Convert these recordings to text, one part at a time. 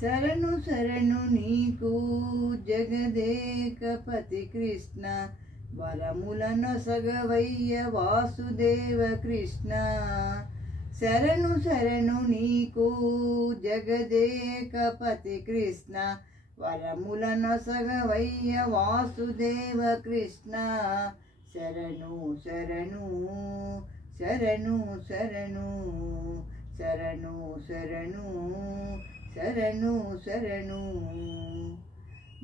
శరణు శరణు నీకు జగదేకపతి కృష్ణ, వరములనొసగవయ్య వాసుదేవ కృష్ణ. శరణు శరణు నీకు జగదేకపతి కృష్ణ, వరములనొసగవయ్య వాసుదేవ కృష్ణ. శరణు శరణు శరణు శరణు శరణు శరణు శరణు శరణు.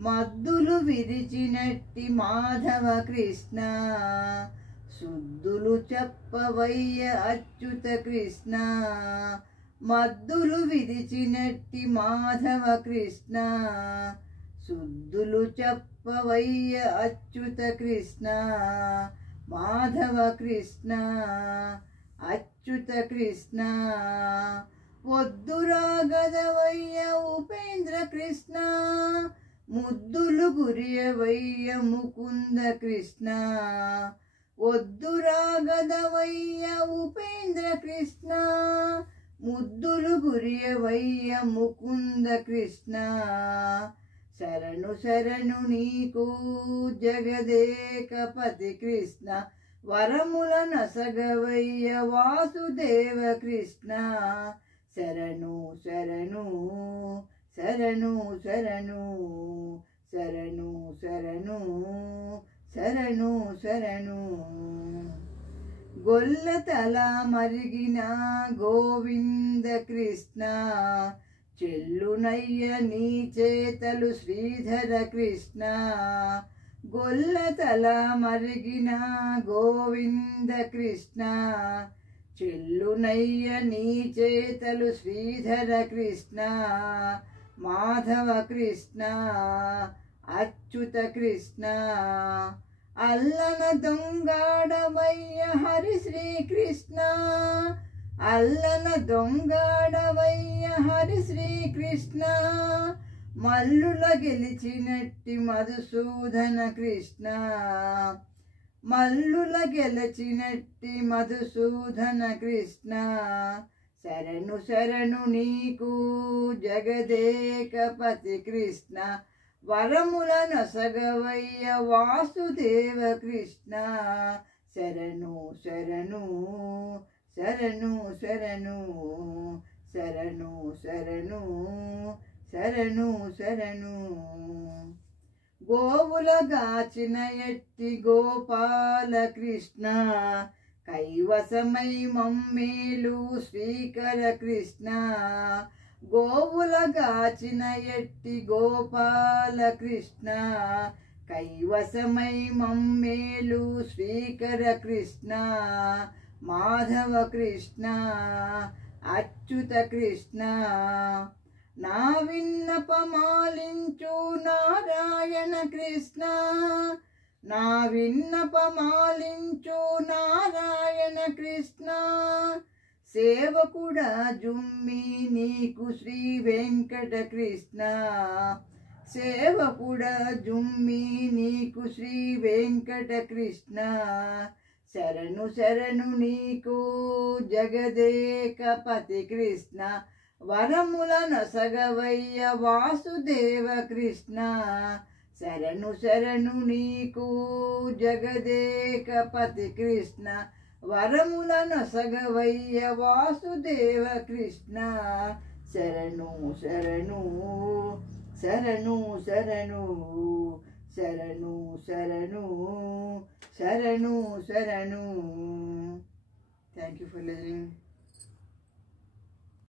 మద్దులు విరిచినట్టి మాధవ కృష్ణ, శుద్ధులు చెప్పవయ్య అచ్యుత కృష్ణ. మద్దులు విరిచినట్టి మాధవ కృష్ణ, శుద్ధులు చెప్పవయ్య అచ్యుత కృష్ణ. మాధవ కృష్ణ అచ్యుత కృష్ణ. పొద్దురాగదవయ్య ఉపేంద్ర కృష్ణ, ముద్దులు గురియవయ్య ముకుంద కృష్ణ. ఒద్దురాగదవయ్య ఉపేంద్ర కృష్ణ, ముద్దులు గురియవయ్య ముకుంద కృష్ణ. శరణు శరణు నీకు జగదేకపతి కృష్ణ, వరములనొసగవయ్య వాసుదేవ కృష్ణ. శరణు శరణు శరణు శరణు శరణు శరణు శరణు శరణు. గొల్లతల మరిగిన గోవింద కృష్ణ, చెల్లునయ్య నీ చేతలు శ్రీధర కృష్ణ. గొల్లతల మరిగిన గోవింద కృష్ణ, చెల్లునయ్య నీ చేతలు శ్రీధర కృష్ణ. మాధవ కృష్ణ అచ్యుత కృష్ణ. అల్లన దొంగాడవయ్య హరి శ్రీకృష్ణ, అల్లన దొంగాడవయ్య హరి శ్రీకృష్ణ. మల్లుల గెలిచినట్టి మధుసూదన కృష్ణ, మల్లుల గెలిచినట్టి మధుసూదన కృష్ణ. శరణు శరణు నీకు జగదేకపతి కృష్ణ, వరములనొసగవయ్య వాసుదేవ కృష్ణ. శరణు శరణు శరణు శరణు శరణు శరణు శరణు శరణు. గోవుల గాచిన ఎట్టి గోపాల కృష్ణ, కైవసమై మమ్మేలు శ్రీకర కృష్ణ. గోవుల గాచిన ఎట్టి గోపాల కృష్ణ, కైవసమై మమ్మేలు శ్రీకర కృష్ణ. మాధవ కృష్ణ అచ్యుత కృష్ణ. నా విన్నపమాలించు నారాయణ కృష్ణ, నా విన్నపమాలించు నారాయణ కృష్ణ. సేవకుడా జుమ్మి నీకు శ్రీ వెంకట కృష్ణ, సేవకుడా జుమ్మి నీకు శ్రీ వెంకట కృష్ణ. శరణు శరణు నీకు జగదేకపతి కృష్ణ, వరములనొసగవయ్య వాసుదేవ కృష్ణ. శరణు శరణు నీకు జగదేకపతి కృష్ణ, వరములనొసగవయ్య వాసుదేవ కృష్ణ. శరణు శరణు శరణు శరణు శరణు శరణు శరణు శరణు. Thank you for listening.